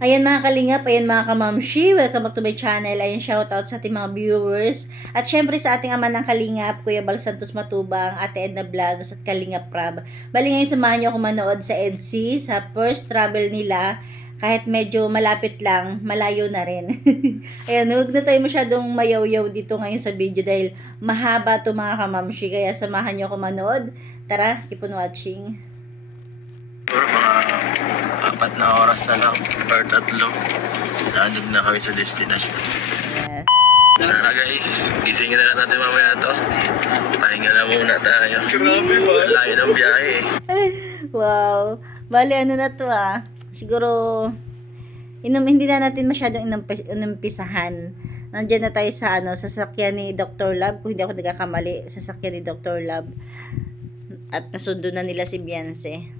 Ayan mga kalingap, ayan mga kamamshi, welcome back to my channel. Ayan, shoutout sa ating mga viewers. At syempre sa ating ama ng kalingap, Kuya Bal Santos Matubang, Ate Edna Vlogs at Kalingap Prab. Bali ngayon samahan niyo ako manood sa EDSI, sa first travel nila. Kahit medyo malapit lang, malayo na rin. Ayan, huwag na tayo masyadong mayaw-yaw dito ngayon sa video dahil mahaba to mga kamamshi. Kaya samahan niyo ako manood. Tara, keep on watching. Siguro mga 4 na oras na lang or 3. Naandun na kami sa destination. Yes. Tara guys, gisingin na natin mamaya to. Pahinga na muna tayo. Grabe ba? Layo ng biyahe eh. Wow. Bali, ano na to siguro, hindi na natin masyadong inumpisahan. Nandiyan na tayo sa sasakyan ni Dr. Love. Kung hindi ako nagkakamali, sasakyan ni Dr. Love. At nasundo na nila si Beyonce.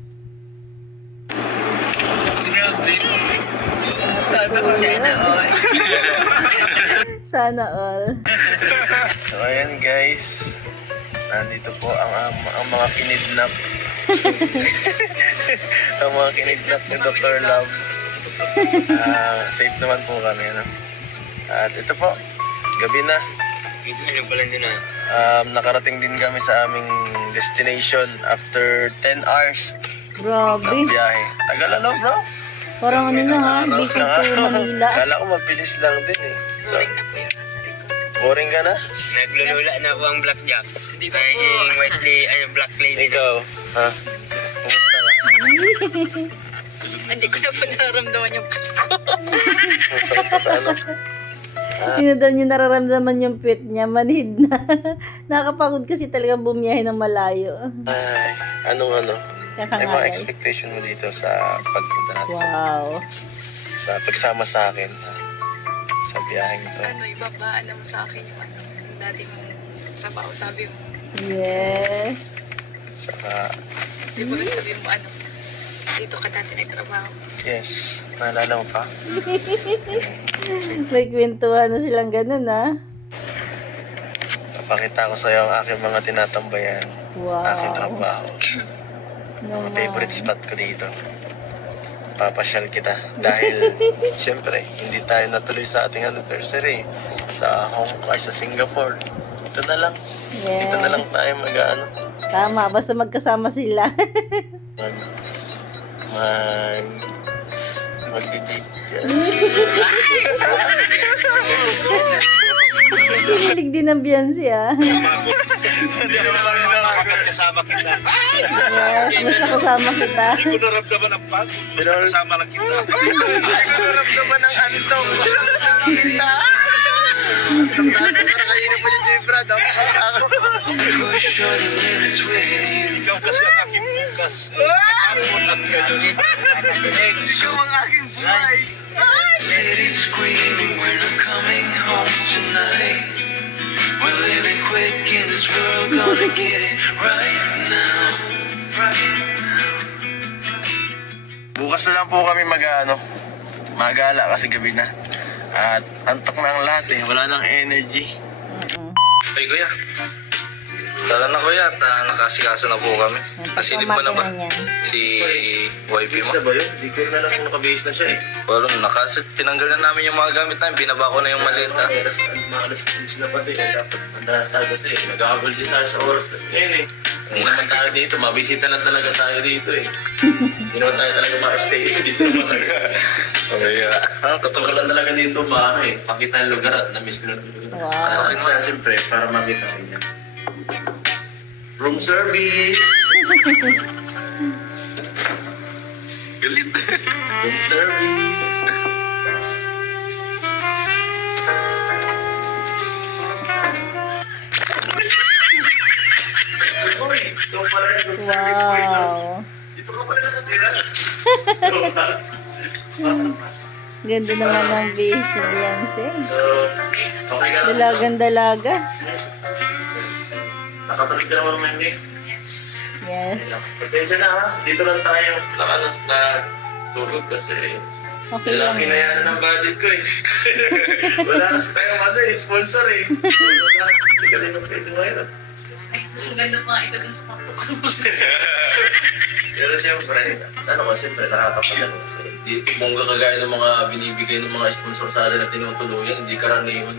Sana all. Sana all. So ayan guys, nandito po ang mga kinidnap. Ang mga kinidnap ni Dr. Love. Safe naman po kami, no? At ito po, gabi na. Nakarating din kami sa aming destination after 10 hours Grabe. ng biyahe. Tagal ano bro? Parang ano na Bicol to Manila. Kala ko mabilis lang din eh. So, Boring na po yung nasa likod. boring ka na? Naglulula na po ang blackjack. Hindi pa naging whiteley, black lady. Ikaw, ha? Kumusta ka? Hindi ko na po nararamdaman yung pit ko. Ang sakit pa sa ano? Sino daw niya nararamdaman yung pit niya? Manhid na. Nakakapagod kasi talagang bumiyahe ng malayo. Ay, anong ano? Ay, mga Kakangalay. expectation mo dito sa pagpunta natin Wow. sa pagsama sa akin sa biyaheng ito. Ibabaan mo sa akin yung yung dating trabaho, sabi mo. Yes. Saka, Di ba sabi mo dito ka dati nagtrabaho. yes, naalala mo pa? May kwentuhan na silang ganun Papakita ko sa'yo ang aking mga tinatambayan, Wow. aking trabaho. Mga Naman. favorite spot ko dito. Papasyal kita dahil siyempre hindi tayo natuloy sa ating anniversary sa Hong Kong ay sa Singapore. Ito na lang. Yes. Dito na lang tayo Tama, basta magkasama sila. magdidate. Hilig din ng Beyonce Hindi naman kami Kasama kita. Yes, basta kasama kita. Hindi ko naramdaman ang pagod. Kasama lang kita. Hindi ko naramdaman ang antong. Kita. Para kanina pa yung Jebra. Ikaw kasi ang aking bukas. Kapon at galing. Ikaw ang aking buhay. City screaming, we're not coming home tonight. We're living quick in this world, gonna get it right now. Bukas na lang po kami magala kasi gabi na. At antok na ang lahat wala nang energy. Ay kuya. Tara na kuya at nakasikaso na po kami. Nasilip mo na ba si YB mo? Basta ba yun? Di ko na lang kung nakabase na siya Walang tinanggal na namin yung mga gamit namin. Binaba ko na yung maleta. Mga alas 15 na pati. Dapat handa tayo kasi nag-aabal din tayo sa oras. Ngayon hindi naman tayo dito. Mabisita lang talaga tayo dito Hindi naman tayo talaga ma-stay dito naman talaga. Okay. Gusto ko lang talaga dito makita yung lugar at na-miss ko na yung lugar. Wow. At minsan, siyempre, para makita ko niya. Room service! Galit. Room service! Uy, ito pala yung room service ko Wow. Dito ka pala nakatira. Ganda naman ng base ni Beyonce. Okay ka lang. Dalagang-dalaga. Nakatuloy ka naman mga Nick. Yes. Pasensya na dito lang tayo tulog kasi Okay lang. kinayanan ng budget ko Wala kasi tayong sponsor So wala, hindi ka rin pwede ngayon. Mas ganda pa ito dun sa kwarto ko. Pero siyempre, nakakapagano kasi. Di bongga kagaya ng mga binibigay ng mga sponsor sa atin na tinutuluyan, hindi karaniwan.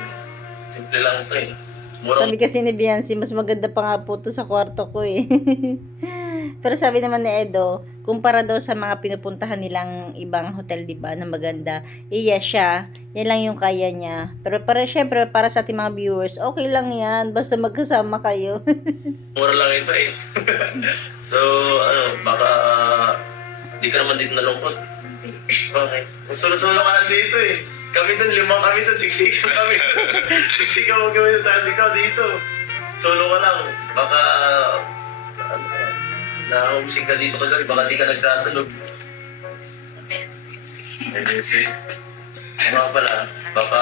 Simple lang ito eh. Murang Sabi kasi ni Biancy, mas maganda pa nga po to sa kwarto ko eh. Pero sabi naman ni Edo, kumpara daw sa mga pinupuntahan nilang ibang hotel, di ba, na maganda, iya siya, yan lang yung kaya niya. Pero syempre, para sa ating mga viewers, okay lang yan, basta magkasama kayo. mura lang ito eh. So, baka di ka naman dito nalungkot. Okay. Solo-solo ka lang dito eh. Kami doon, 5 kami doon, siksikan kami. Siksikan mo kami doon, tapos ikaw dito. Solo ka lang. Baka, na-homesick ka dito kagabi, baka di ka nagtatulog. Mga pala, baka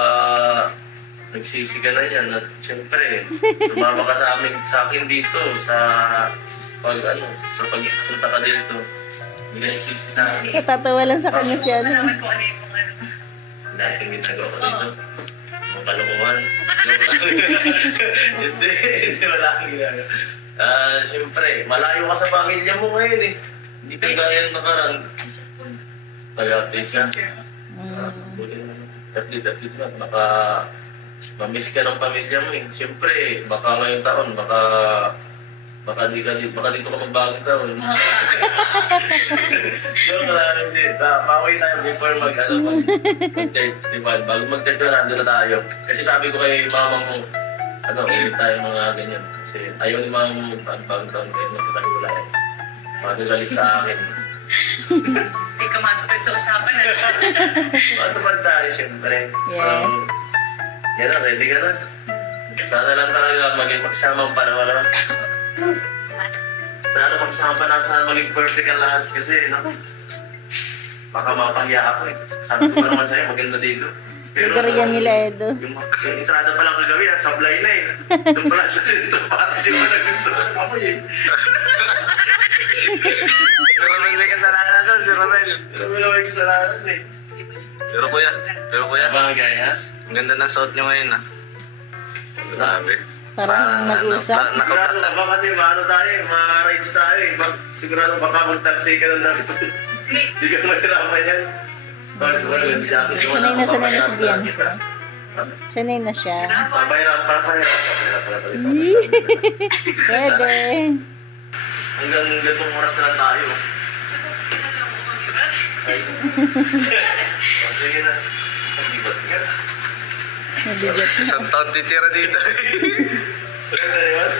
nagsisi ka na yan at syempre, sumama ka sa akin dito sa pagpunta ka dito. Hindi ka nagsisi sa akin. Natatawa lang sa kanya si ano. Dating ginagawa ko dito. Mga kalokohan. Hindi, wala akong ginagawa. Siyempre, malayo ka sa pamilya mo ngayon eh. Hindi ka gaya ng nakaraan. Pag-update ka. Update na. Baka mamiss ka ng pamilya mo eh. Siyempre, baka ngayong taon, baka dito ka magbagong taon. Joke lang, hindi. Pauwi tayo before mag-31. Bago mag-31, nandun na tayo. Kasi sabi ko kay mama mo, ulit tayo mga ganyan. Kasi ayaw ni mama mo bagong taon kayo magkakahiwalay. Magagalit sa akin. Hindi ka matupad sa usapan. Matupad tayo, syempre. Yes. Yan na, ready ka na. Sana lang talaga maging magsama ang panahon na. Sana magsama na, sana maging perfect ang lahat. Kasi, baka mapahiya ako eh. Sabi ko pa naman sa'yo, maganda dito. Lugar yan nila, Edo. Yung entrada pa lang kagabi, sablay na eh. Doon pala sa sento, parang di mo nagustuhan ng amoy eh. Si Romel may kasalanan doon, si Romel. Pero mo naman yung kasalanan eh. Pero kuya, Bagay ha? ang ganda ng suot nyo ngayon ah. Grabe. Parang mag-usap. Sigurado ka ba kasi maano tayo, ma-rides tayo eh. Sigurado baka magtalsay ka ng dami. Hindi ka mahirapan yan. Sanay na si Biancy. Sanay na siya. Papahirap. Pwede. Hanggang gantong oras na lang tayo. Ay. Sige na. Nagibat ka. Mabigat na. Isang taon titira dito. Ganda yun?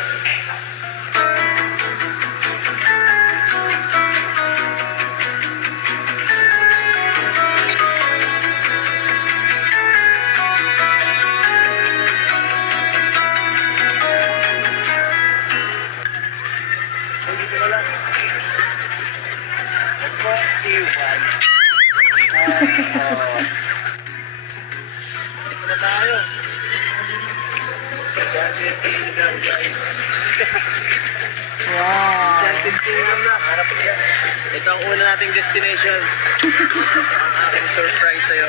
Wow. Ito ang una nating destination. Ang aking surprise sa'yo.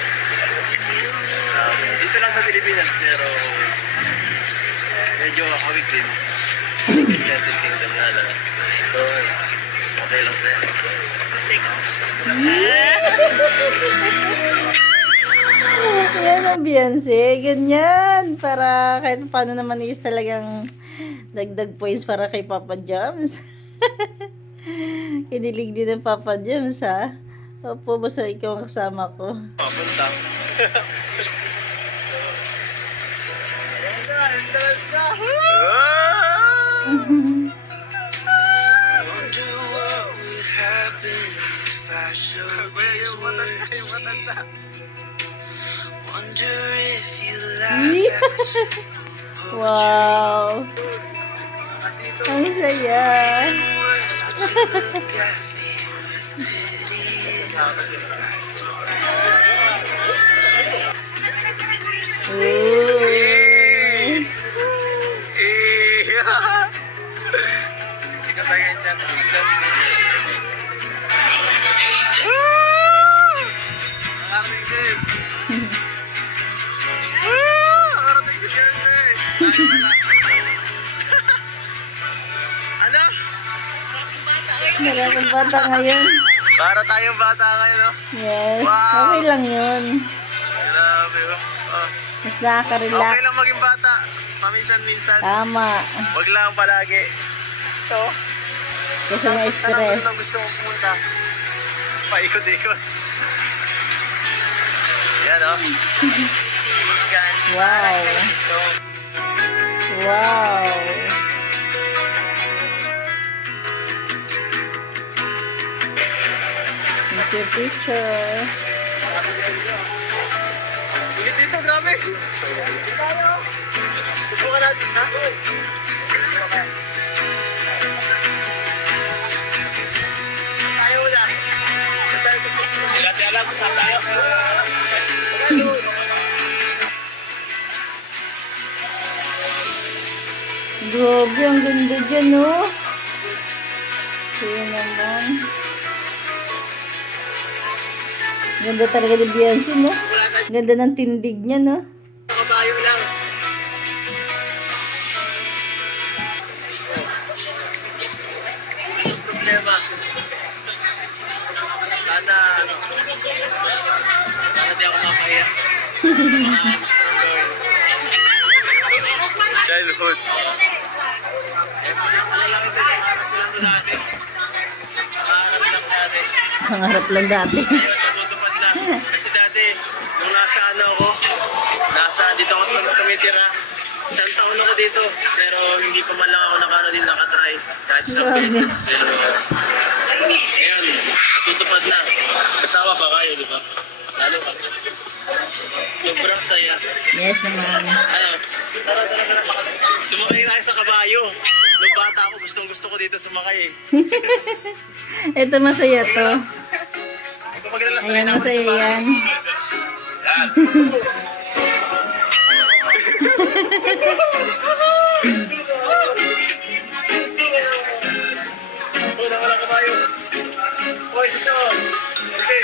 Dito lang sa Pilipinas, pero medyo hawig din. Enchanted Kingdom na lang. So, okay lang sa'yo. Yan ang Beyonce. Ganyan. Para kahit paano naman is talagang dagdag points para kay Papa James. Kinilig din ng Papa James, ha? Opo, basta ikaw ang kasama ko. Papunta. Wonder what would happen if I showed these words to you. Wonder if you laugh at the simple Wow. Ang saya. words, but you look at me with pity in your eyes. Ooh. Ikaw tayo enchanted. Ang din. Ang din yan eh. Ano? Para akong bata ngayon. Para tayong bata ngayon, no? Yes. Wow. Okay lang yun. Grabe, oh. Oh. Mas nakaka-relax. Okay lang maging bata. Paminsan-minsan. Tama. Wag lang palagi. Ito. Kasi may Saan stress. ang gusto mong pumunta? Paikot-ikot. Yan, oh. Wow. Wow. Thank you, teacher. Dito, grabe. Subukan natin, ha? Tayo na. Dati alam, tayo. Grabe, ang ganda dyan, no? Kaya naman. Ganda talaga ni Beyonce, no? Ganda ng tindig niya, no? Kabayo lang. Anong problema? Sana di ako mapahiya. Childhood. Pangarap lang dati. Natutupad na. Kasi dati, nung nasa ano ako, dito ako tumitira. Isang taon ako dito, pero hindi pa man lang ako nakatry. Kahit sa beses. Ngayon, natutupad na. Kasama pa kayo, di ba? Lalo ka. Sobrang saya. Yes naman. Ano? Sumakay tayo sa kabayo. Nung bata ako, gustong-gusto ko dito sumakay eh. Ito masaya to. Kung maglalas Ayan, masaya yan. Wala kabayo. Hoy, ito. Okay.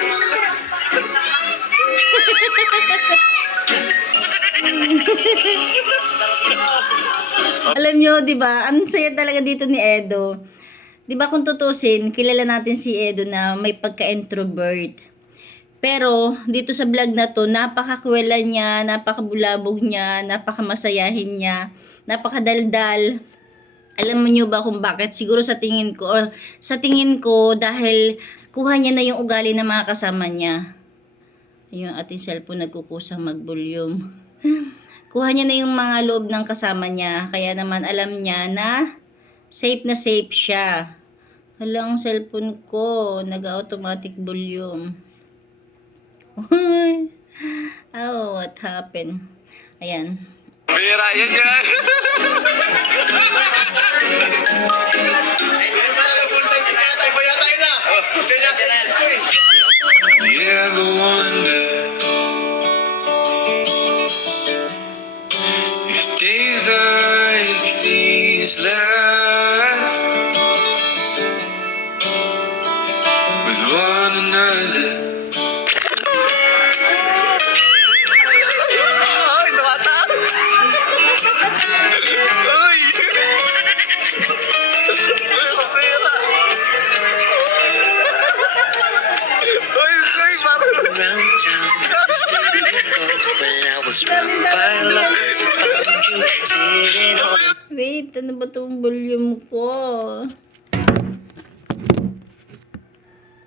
Alam nyo, di ba? Ang saya talaga dito ni Edo. Di ba kung tutusin, kilala natin si Edo na may pagka-introvert. Pero, dito sa vlog na to, napakakwela niya, napakabulabog niya, napakamasayahin niya, napakadaldal. Alam mo nyo ba kung bakit? Siguro sa tingin ko, dahil kuha niya na yung ugali ng mga kasama niya. Yung ating cellphone nagkukusang mag-volume. Kuha niya na yung mga loob ng kasama niya. Kaya naman alam niya na safe siya. Hala, ang cellphone ko. Nag-automatic volume. Oh, what happened? Ayan. Bira, yan yan. You ever wonder if days like these last with one another? Ay, tumataas. Uy. Around town, the city when I was running by love, found you sitting on a Wait, ano ba itong volume ko?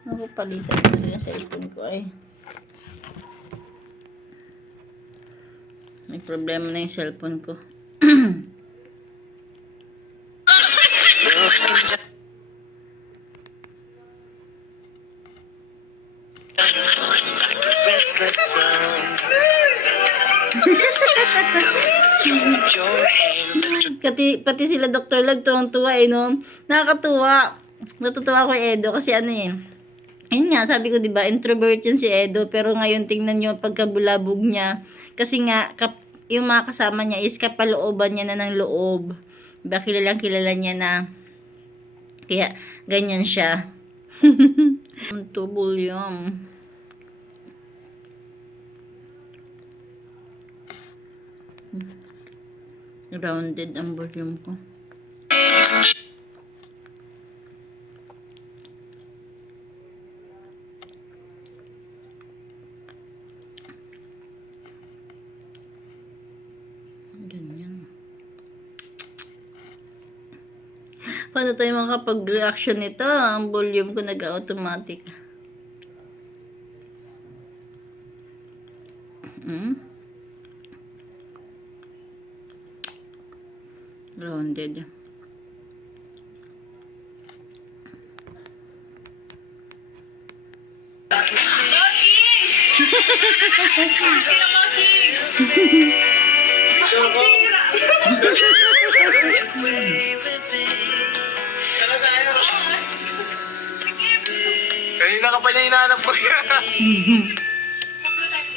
Ako, palitan ko na yung cellphone ko ay. May problema na yung cellphone ko. restless sound. Your hair, Pati sila Dr. Lag, tuwang-tuwa eh, no? Nakakatuwa. Natutuwa ko Edo kasi ano eh. Ayun nga, sabi ko diba, introvert yun si Edo. Pero ngayon tingnan nyo ang pagkabulabog niya. Kasi nga, yung mga kasama niya is kapalooban niya na ng loob. Diba, kilala niya na. Kaya, ganyan siya. Ang tubol yun. Rounded ang volume ko. Paano tayo makapag-reaction nito? Ang volume ko nag-automatic. Grounded. Kanina ka pa niya hinahanap ko yan.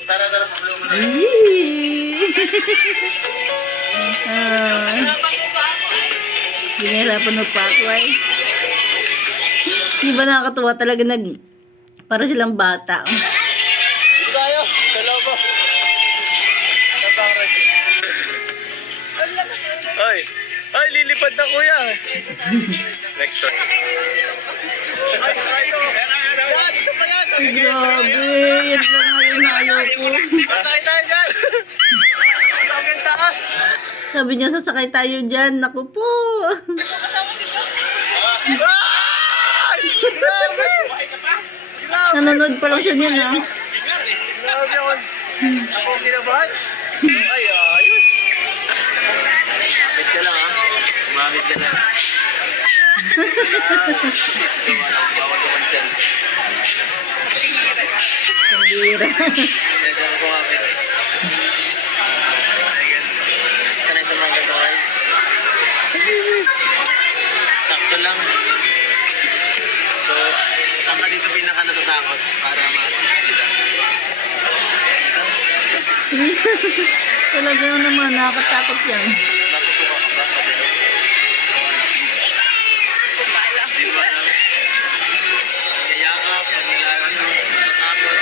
Tara, paglo mo na. Hinahirapan mo pa ako ay. Di ba nakakatuwa talaga para silang bata. Tayo, sa lobo. Sa bakit? Ay, lilipad na kuya. Next one. Ay, tayo. Grabe, yan lang nga yung ayaw ko. Patay tayo dyan. Ang taas. Sabi niya, sasakay tayo dyan. Naku po. Nanonood pa lang siya niyan, ha? Grabe ako. Ako kinabahan. Ay, ayos. Kumamit ka lang, ha? Kumamit ka lang. Bawal naman dyan. Ang bira. Medyo ako kumamit. Sanay sa mga ganito, guys. Sakto lang. So, saan ka dito pinaka natatakot para ma-assist kita? Talaga naman, nakakatakot yan. Nasusuka ka ba? Hindi ba alam? Kayakap, panilagan mo, natatakot.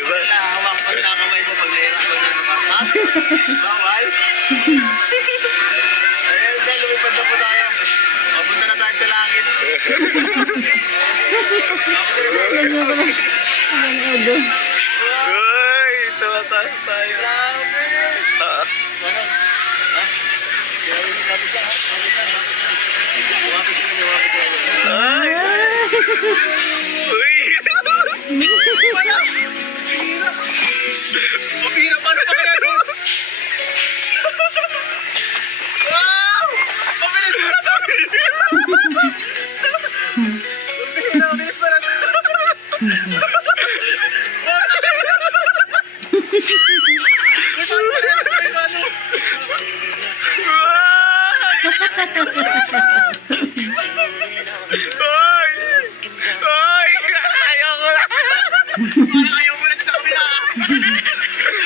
Wala, hawak ko na kamay mo pag nahirap ko na naman. Bawal? Ayan, dyan, lumipad na po tayo. Mapunta na tayo sa langit. Alam niyo ko na. Ang edo. Uy, tumataas tayo. Grabe! Ah, Ano? Ha? Grabe, lapit ka, ha? Lapit ka, lapit ka. Lumapit ka, lumapit ka. Ay! Uy! Mabira, paano pa kaya doon? Wow! Mabilis pa na to! Mabilis pa na to! Ay! Ay! Ayoko na! Parang ayaw mo ulit sa kabila!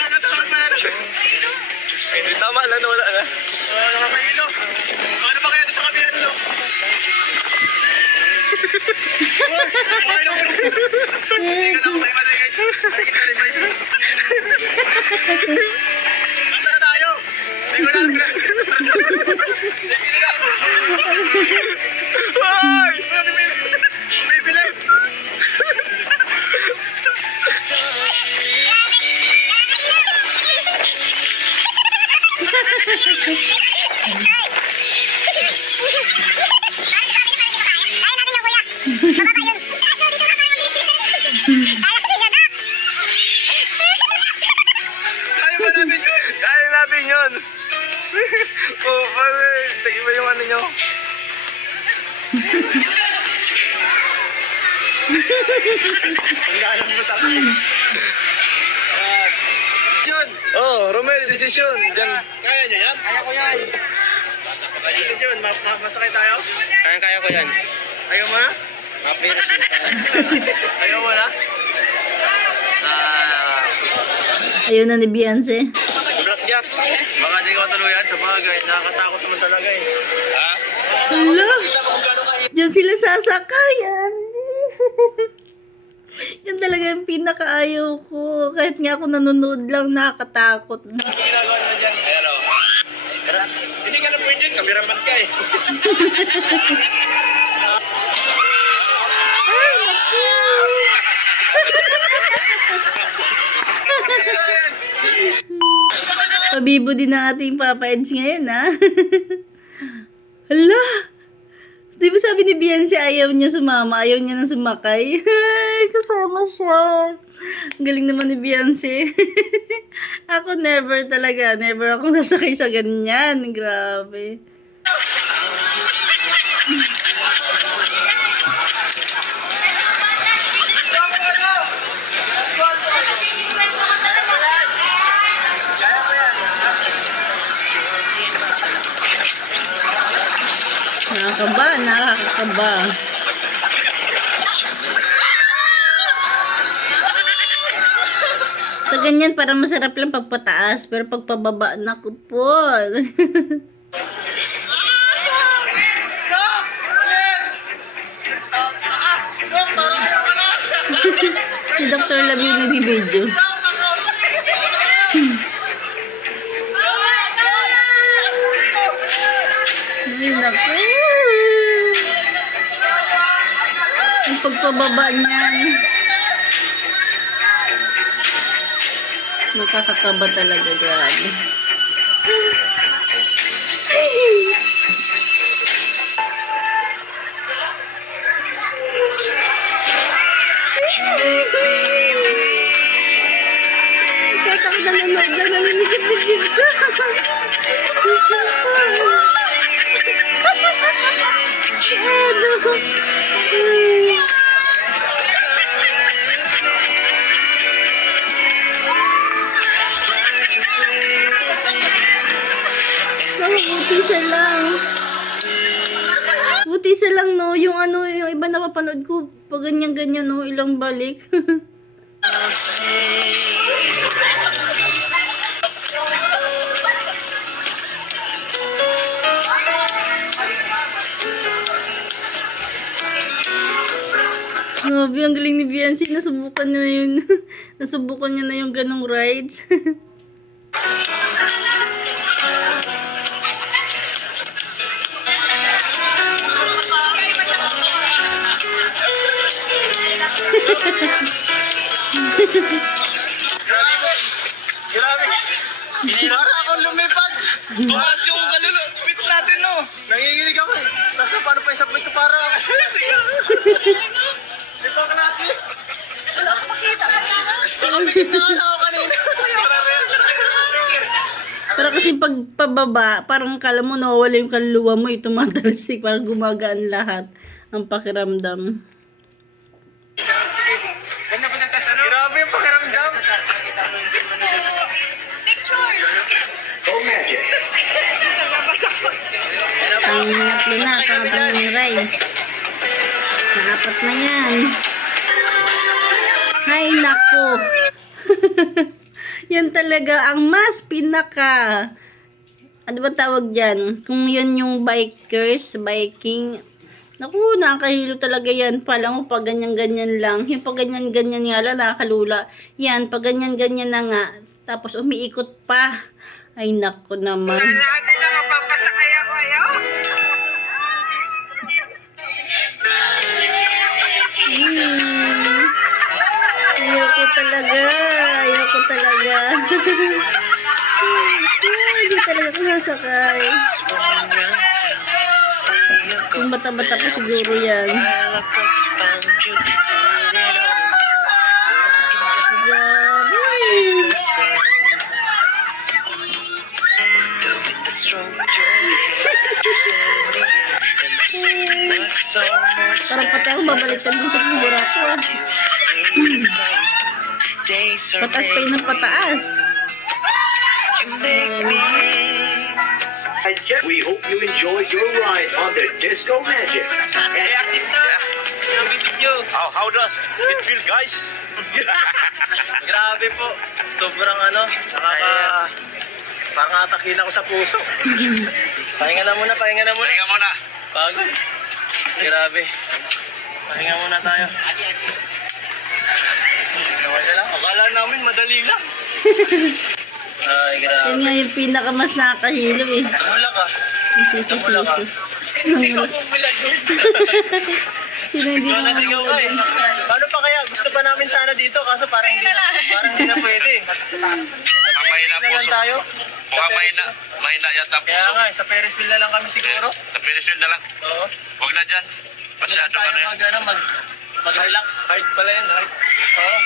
Ano sa kabila? Hindi tama na, wala na. Nakakailo! Paano pa kaya sa kabila nito? Hindi ka na kumahimatay guys! Ay, kita rin ba ito? Basta na tayo! Hindi ko na alam na! Ay! Bumibili! Kaya ba natin yun? Kaya natin yun! Oh, pare! Tingin ba yung ano nyo? Ang galang mo tayo. Yun! Oh, Romel, desisyon! Diyan. Kaya niya yan? Kaya ko yan. Yun, masakay tayo? Kaya ko yan. Ayaw mo na? Mapiras yun. Ayaw mo na? Ayun na ni Beyonce. Blackjack. Baka di ko tuluyan sa bagay. Nakakatakot naman talaga eh. Ha? Hala! Kita mo kung gano'n kahit. Diyan sila sasakayan. Yan talaga yung pinakaayaw ko. Kahit nga ako nanonood lang, nakakatakot. Ginagawa naman dyan. Ayan o. Hindi ka na pwede. Kameraman ka eh. Ay, naku! Pabibo din ang ating Papa Eds ngayon, ha? Hala! Di ba sabi ni Beyonce ayaw niya sumama, ayaw niya nang sumakay? Kasama siya. Ang galing naman ni Beyonce. Ako never talaga, never ako nasakay sa ganyan. Grabe. Nakakaba, nakakaba. Sa ganyan, parang masarap lang pagpataas, pero pagpababa, naku po. Si Dr. Love yung nagbibideo. Ay, naku. Ang pagpababa niyan. Nakakakaba talaga, grabe. Kahit ako nanonood na naninikip-nikip ka. Gusto ko. Ano? Buti isa lang. Buti isa lang, no. Yung ano, yung iba napapanood ko, pag ganyan-ganyan, no, ilang balik. Grabe, ang galing ni Beyonce. Nasubukan niya na yun. Nasubukan niya na yung ganong rides. Grabe. Para akong lumipad. Tumas yung kalulupit natin, no? Nanginginig ako eh. Tapos paano pa isang ito para ako? Sige. Di ba klase? Wala ko makita. Nakapikit na nga ako kanina. Pero kasi pag pababa, parang kala mo nawawala yung kaluluwa mo, tumatalsik, parang gumagaan lahat ang pakiramdam. Grabe yung pakiramdam. Ang natlo na, pangatang yung rides. Naapat na yan. Ay, nako. Yan talaga ang mas pinaka, ano ba tawag dyan? Kung yan yung bikers, biking, naku, nakakahilo talaga yan. Pala mo, pag ganyan-ganyan lang. Yung pag ganyan-ganyan nga lang, nakakalula. Yan, pag ganyan-ganyan na nga. Tapos umiikot pa. Ay, nako naman. Lahat nila mapapasakay ako ayaw. Ayoko talaga. Ayoko talaga. Hindi talaga ako sasakay. Kung bata-bata pa siguro yan. Grabe. Parang pati ako babaliktad dun sa kumura ko. Pataas pa yun ng pataas. We hope you enjoyed your ride on the Disco Magic. How does it feel, guys? Grabe po. Sobrang ano, parang atakin ako sa puso. Pahinga na muna. Pahinga muna. Pagod. Grabe. Pahinga muna tayo. Nawala lang. Akala namin madali lang. Ay, grabe. Yan nga yung pinaka mas nakakahilo eh. Namula ka. Yung siso-siso. Namula. Sino hindi Ikaw na naman sigaw ka eh. Paano pa kaya? Gusto pa namin sana dito kaso parang hindi na pwede. Mamaya na po tayo. Mukhang mahina yata ang Kaya puso. nga, sa Ferris wheel na lang kami siguro. Sa Ferris wheel na lang. Oo. Huwag na dyan. Masyadong ano yan. Mag-relax. Hard pala yan, hard. Oo.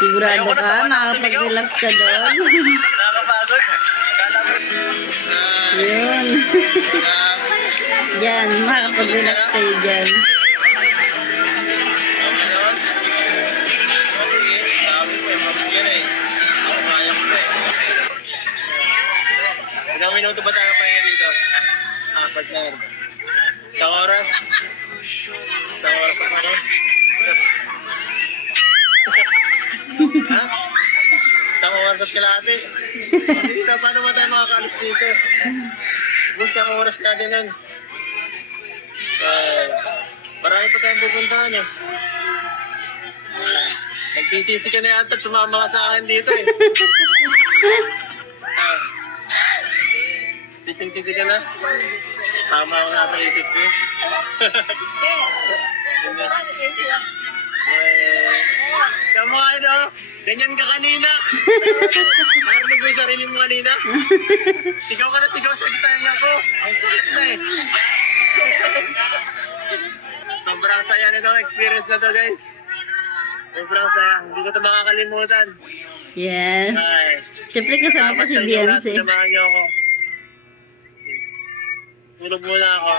Sigurado Ayoko na, ka, sama na kasi nakakapag-relax ka doon. Nakakapagod. Kala mo. Yun. Diyan, makakapag-relax kayo dyan. Ilang minuto ba tayo pahinga dito? 4 na. Isang oras? Isang oras pa ano? Ha? Isang oras at kalahati? Dito, paano ba tayo makakalis dito? Gusto ang oras natin nun. Marami pa tayong pupuntahan eh. Nagsisisi ka na yata at sumama ka sa akin dito eh. Titing-titing ka na? Tama ako na naisip ko. Tama ka ito. Ganyan ka kanina. Narinig mo yung sarili mo kanina. Tigaw ka na tigaw sa gitanya ko. Ang sakit na eh. Sobrang saya nitong experience na to guys. Sobrang saya. Hindi ko ito makakalimutan. Yes. Ay. Siyempre kasama pa si Beyonce. Samahan niyo ako. Tulog muna ako.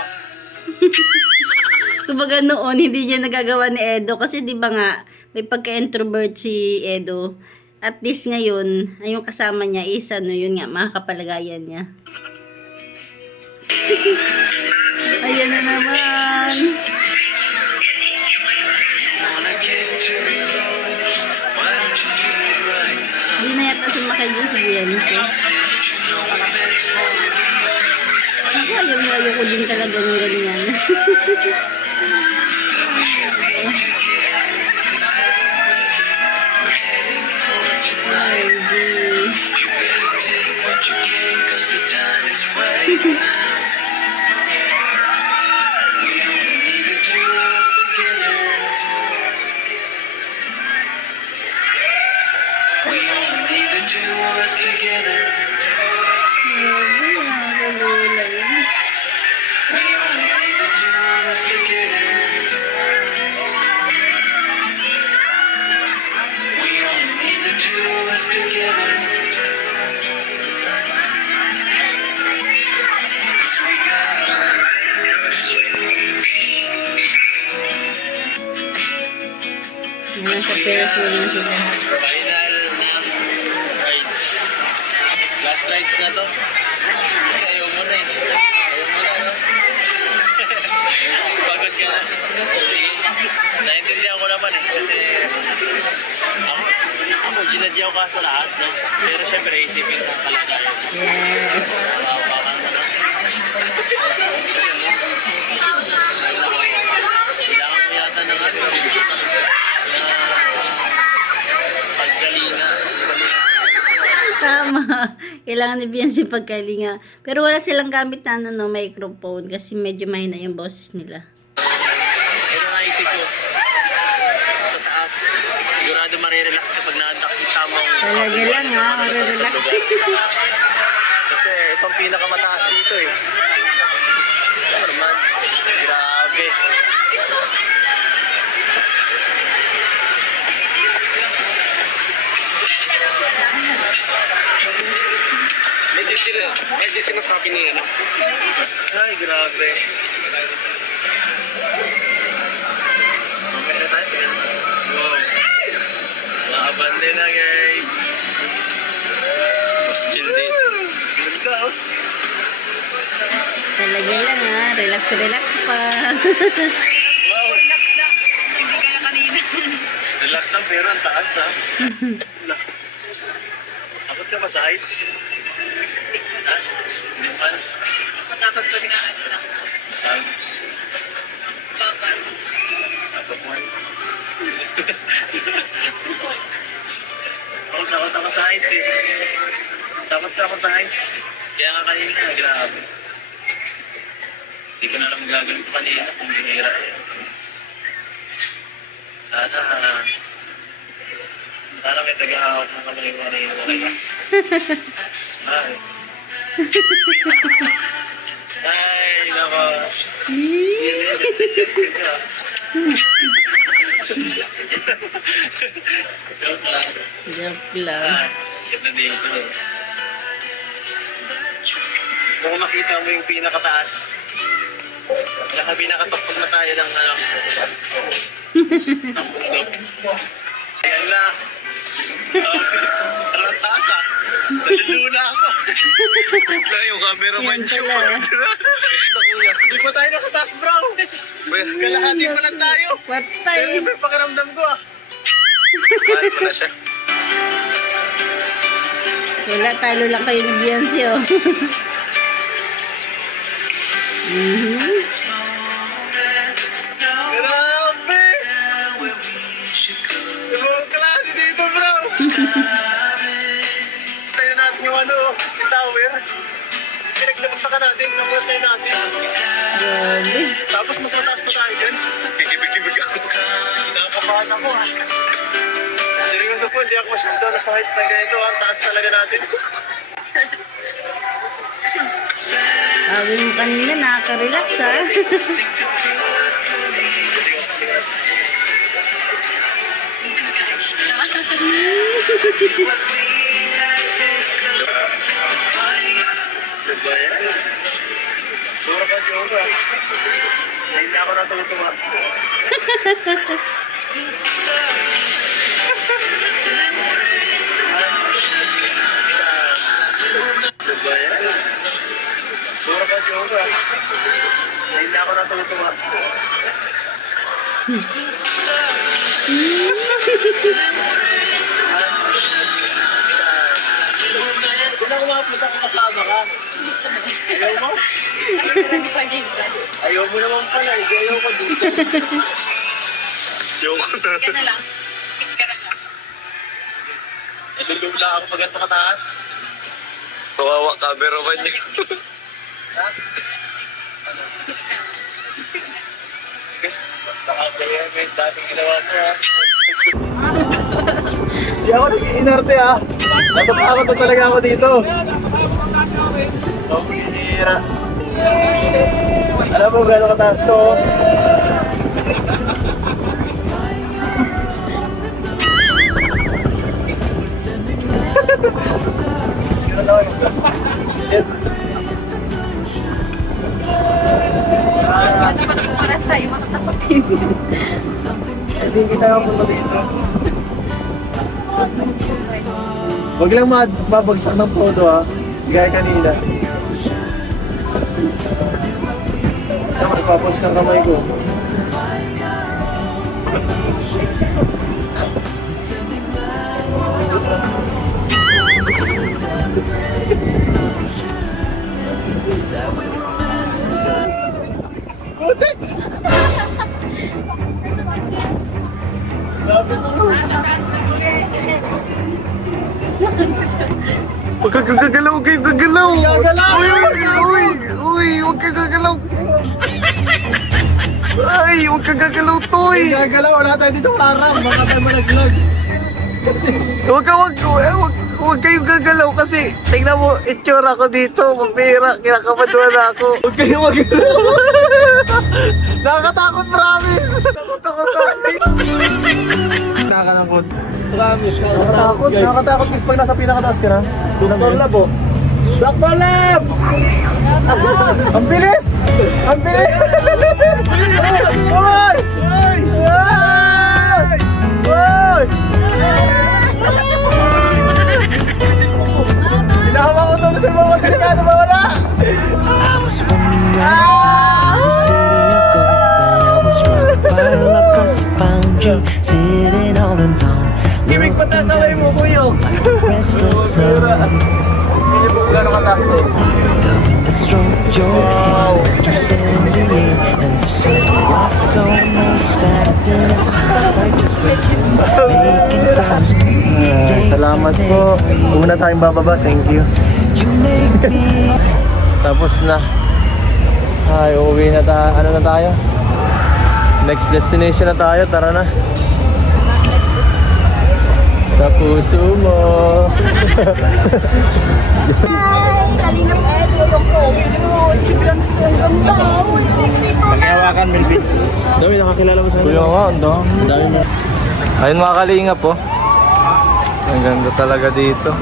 Kumbaga noon, hindi niya nagagawa ni Edo. Kasi di ba nga, may pagka-introvert si Edo. At least ngayon, ay yung kasama niya is ano, yun nga, makakapalagayan niya. Ayan na naman. Hindi na yata sumakay dyan si Beyonce. Ako, ayaw ko din talaga ng ganyan. Nasa Ferris wheel na sila. Final na rides. Last rides na to. Kasi ayaw mo na eh. Ayaw mo na, no? Pagod ka na. Sige. Naintindihan ko naman eh. Kasi ako ginadyaw ka sa lahat, no? Pero syempre isipin ka kalagayan. Yes. Kawawa ka naman, no? Kailangan mo yata ng ano. Paggalinga. Tama. Kailangan ni Beyonce pagkalinga. Pero wala silang gamit na ano, microphone kasi medyo mahina yung boses nila. Pero naisip ko, sa taas, sigurado marirelax kapag naandak yung tamang... Talaga lang ha, marirelax. Kasi itong pinakamataas dito eh. Ano naman, grabe. Medyo sinasabi niya, ano? Ay, grabe. Mamaya na tayo. Wow. Makabande na guys. Mas chill din. Ganun ka oh. Talaga lang ha, relax pa. Wow. Hindi kaya kanina. Relax lang pero ang taas ha. Akot ka ba sa heights? Ha? Distance? Dapat pag naano lang. Babat. Akot mo. Takot ako sa heights eh. Takot sa ako sa heights. Kaya nga kanina, grabe. Hindi ko na alam gagawin ko kanina kung binira eh. Sana may tagahawak ng kamay ko kanina. Ay. Ay, nako. Joke lang. Joke lang. Ganda dito. Kung makita mo yung pinakataas, saka pinakatokpog na tayo ng ng bundok. Ayan na. Ang taas ah. Naliluna ako. Bigla yung cameraman Yan show. pala. Hindi pa tayo nakataas, bro. Kalahati pa lang tayo. Pero Patay. iba yung pakiramdam ko ah. Mahal mo na siya. Wala, talo lang kayo ni Beyonce, oh. Mhm. Grabe! Ibang klase dito, bro! Tayo natin yung yung tower. Pinagdabagsakan natin, nabuhatay natin. Grabe. Tapos mas mataas pa tayo dyan. Kikibig-kibig ako. Kinakabahan ako ah. Seryoso po, hindi ako masyado doon sa heights na ganito. Ang taas talaga natin. Sabi mo kanina, nakaka-relax, ha? Diba yan? Sura ka, Joga. Hindi na ako natutuwa. Diba yan? Sura ka, Joga. Hindi na ako natutuwa. Kung ako makapunta ko kasama ka. Ayaw mo? Ayaw mo naman pala, hindi ayaw ko dito. Ayaw ko na. Ka na lang. Ka na lang. Nalulula ako pag ito kataas. Kawawa cameraman niya. Ha? Nakakaya, may daming ginawa mo ha. Hindi ako nag-iinarte ha. Napapakot na talaga ako dito. Oh, bihira. Alam mo gano'ng kataas to? Gano'n ako yung shit. Dapat ako para sa'yo, matatapatin. Hindi kita mapunta dito. Huwag lang mabagsak ng todo ha. Gaya kanina. Saan magpapos ng kamay ko? Putik! Huwag kang gagalaw, huwag kang gagalaw. Gagalaw! Uy, huwag kang gagalaw. Ay, huwag kang gagalaw, Toy. Gagalaw, wala tayo dito parang. Baka tayo malaglag. Huwag kayong gagalaw kasi tingnan mo, itsura ko dito, mabira, kinakabaduan na ako. Huwag kayong magalaw. Nakakatakot, promise. Takot ako sa Nakakalangkot. Promise. Nakakatakot guys pag nasa pinakataas ka na. Dr. Lab oh. Dr. Lab! Ang bilis! Ang bilis! Hoy! Hoy! Hoy! Hinahawa ko to sa mga delikado ba wala? I was wondering where the city of gold, but I was struck by luck 'cause I found you sitting all alone. Gimik patataway mo, kuyo. Restless sun, Hindi po gano'ng kataas to. the wind that stroked your hair, left you set in the air, and the sun was almost acting as a spotlight just waiting, making flowers bloom. Days Salamat are po. free. Huwag na tayong bababa. Thank you. You make me Tapos na. Ay, uuwi na tayo. Ano na tayo? Next destination na tayo. Tara na. Sa puso mo. Kalingap Ed, yung COVID mo. Sobrang strong daw. Pagkawakan, Melvin. Dami, nakakilala mo sa Kuya nga, ang dami. Dami mo. Ayun mga kalingap po. Ang ganda talaga dito.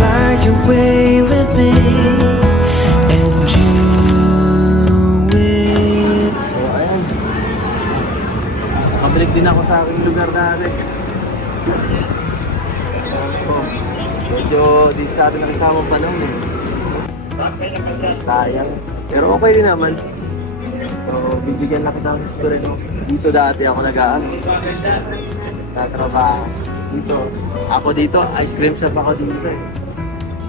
Fly away with me, and you will. So, ayan. Pabalik din ako sa aking lugar dati. So, medyo diskarte na kasama pa lang eh. Sayang. Pero okay din naman. So, bibigyan na kita ng gusto rin. No? Dito dati ako nag-aan. Tatrabaho. Dito. Ako dito, ice cream shop ako dito eh.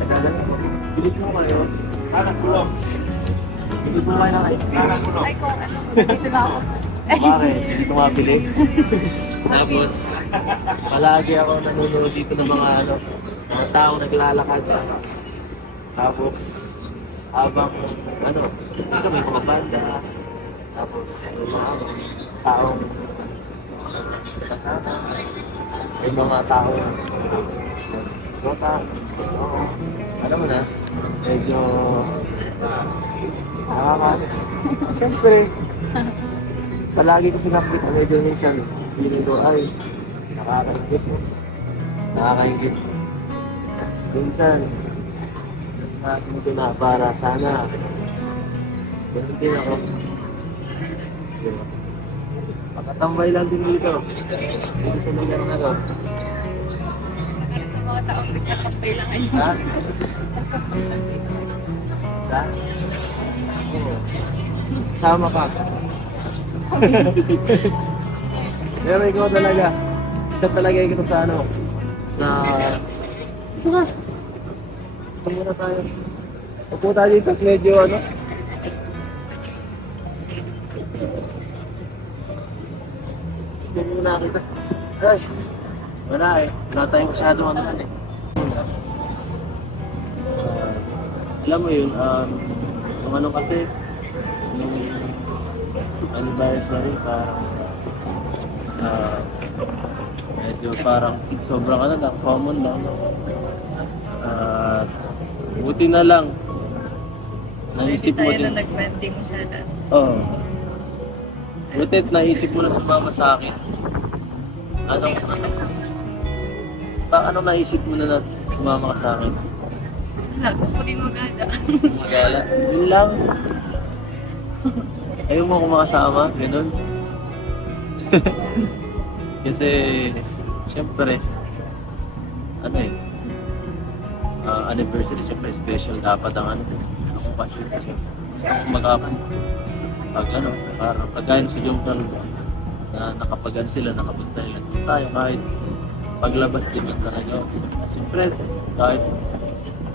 Nagkagan ko. Bilit mo kayo. Bilit mo kayo ng ice cream. Ay, kung ano. Dito na ako. Bakit? Hindi ko mabili. Tapos, palagi ako nanonood dito ng mga mga taong naglalakad. Tapos, habang isa may mga banda. Tapos, may mga taong may mga taong sota. Oo. Alam mo na, medyo nakakas. Siyempre, palagi ko sinakit na medyo minsan feeling ko ay nakakaingit mo. Nakakaingit. Minsan, natin ito na para sana ganun din ako. Diba? Makatambay lang din dito. Dito sa lugar na to. Sa mga taong nagkakasbay lang ay. Ha? Ha? Oo. Sama ka. Pero ikaw talaga. Isa talaga ikaw sa sa... Ito ka. Ito muna tayo. Upo tayo dito. Medyo Ito muna kita. Ay. Wala eh. Wala tayong masyadong eh. Alam mo yun, yung kasi, yung anniversary, medyo parang sobrang na, common lang. Buti na lang, naisip mo Tayo din. na nag-venting sana. Oo. Buti naisip mo na sumama sa akin. Anong naisip mo na sumama ka sa akin? Gusto ko din maganda. Magala. Yun lang. Ayaw mo akong makasama, ganun. Kasi, syempre, anniversary, syempre, special dapat ang okupasyon kasi. Gusto kong mag-apon. Parang pagkain sa Jungkal na sila, nakapunta nila. Tayo kahit paglabas din lang talaga. Syempre, kahit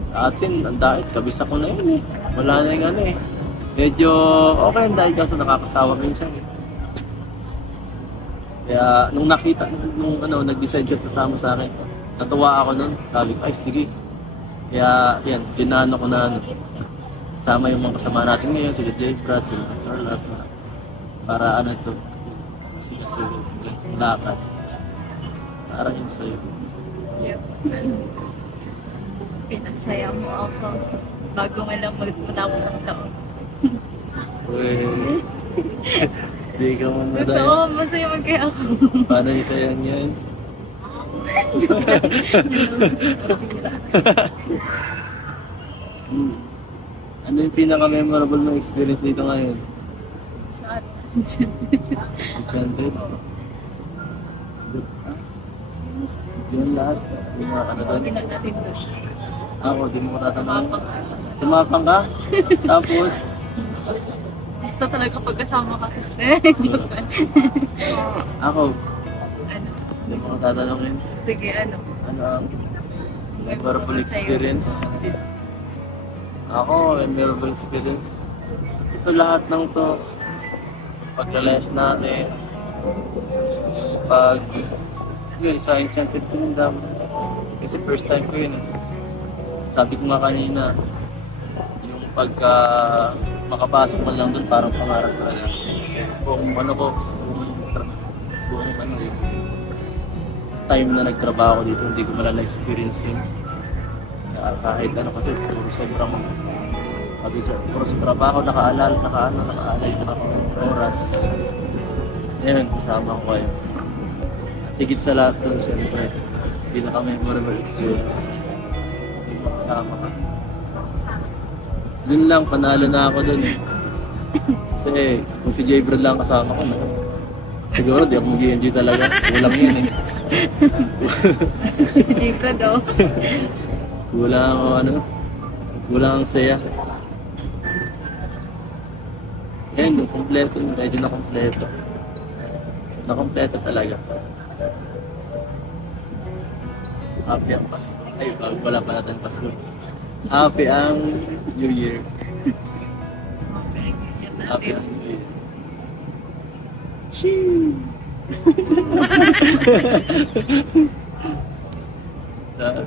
sa atin, ang dahil, kabisa ko na yun eh. Wala na yung medyo okay ang dahil kaso nakakasawa minsan eh. Kaya nung nakita, nung nag-decide siya sasama sa akin, natuwa ako nun. Sabi ko, ay sige. Kaya yan, dinano ko na sama yung mga kasama natin ngayon, sila J. Brad, sila Carla, para ito, kasi lakad. Para yun sa'yo. Yep. Pinagsaya mo ako bago nga lang matapos ang taon. Uy, di ka man Totoo, masaya magkaya ako. Paano yung sayang yan? Ano yung pinaka-memorable mong experience dito ngayon? Saan? Enchanted? Yun lahat? Yung mga doon? Hindi na natin doon. Ako, di mo ko tatanungin. Tumapang ka? Tapos? Basta talaga pagkasama ka. Joke lang. Ako, Ano? di mo ko tatanungin. Sige, ano? Ano ang memorable experience? Ako, memorable experience. Ito lahat ng to. Paglalayas natin. Pag Yun, sa Enchanted Kingdom. Kasi first time ko yun. Sabi ko nga kanina, yung pagka makapasok man lang doon, parang pangarap talaga. Kasi buong ano ko, buong ano yun, time na nagtrabaho dito, hindi ko malala experience yun. Kaya kahit ano kasi, puro sobrang sabi sir, puro sa trabaho, nakaalay na ako ng oras. Ngayon, kasama ko kayo. At higit sa lahat doon, siyempre, pinaka-memorable experience. Yung makasama ka. Yun lang, panalo na ako doon eh. Kasi kung si J. Brad lang kasama ko na, siguro di ako mag-enjoy talaga. Kulang yun eh. Jibra daw. Kulang ako ano, kulang ang saya. Ngayon, kompleto, medyo na-kompleto. Na-kompleto talaga. Happy ang Pasko. Ay, bago wala pa natin Pasko. Happy ang New Year. Happy ang New Year. Shee! Sa